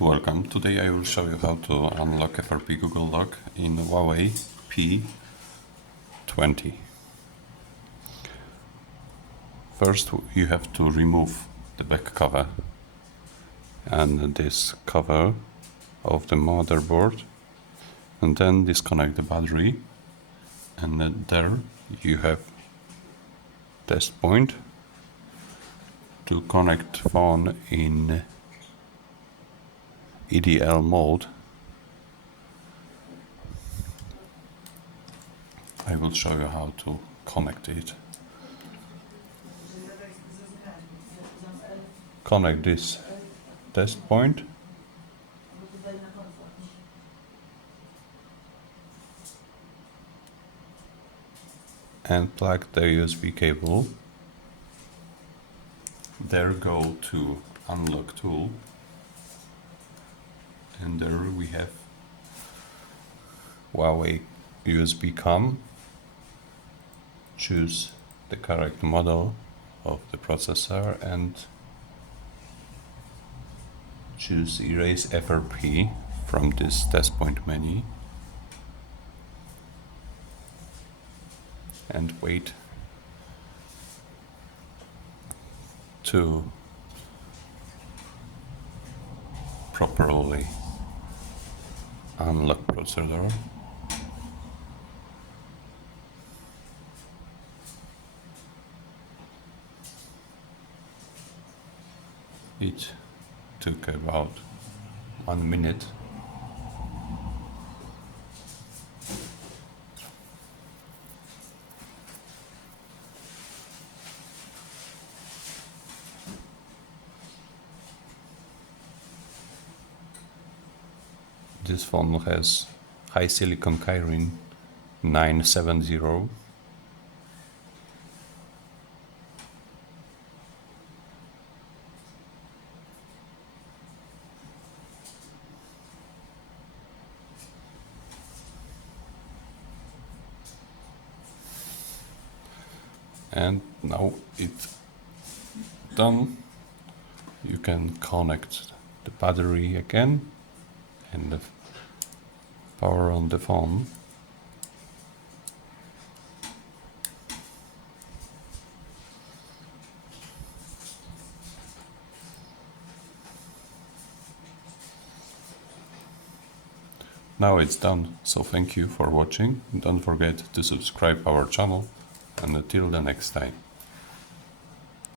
welcome. Today I will show you how to unlock FRP Google Lock in Huawei P20. First you have to remove the back cover and this cover of the motherboard, and then disconnect the battery, and then there you have test point to connect phone in EDL mode. I will show you how to connect it. Connect this test point and plug the USB cable. There go to UnlockTool, and there we have Huawei USB COM. Choose the correct model of the processor and choose Erase FRP from this test point menu and wait to properly unlock processor. It took about 1 minute. This phone has high silicon Kirin 970. And now it's done. You can connect the battery again and the power on the phone. Now it's done, so thank you for watching. Don't forget to subscribe our channel, and until the next time.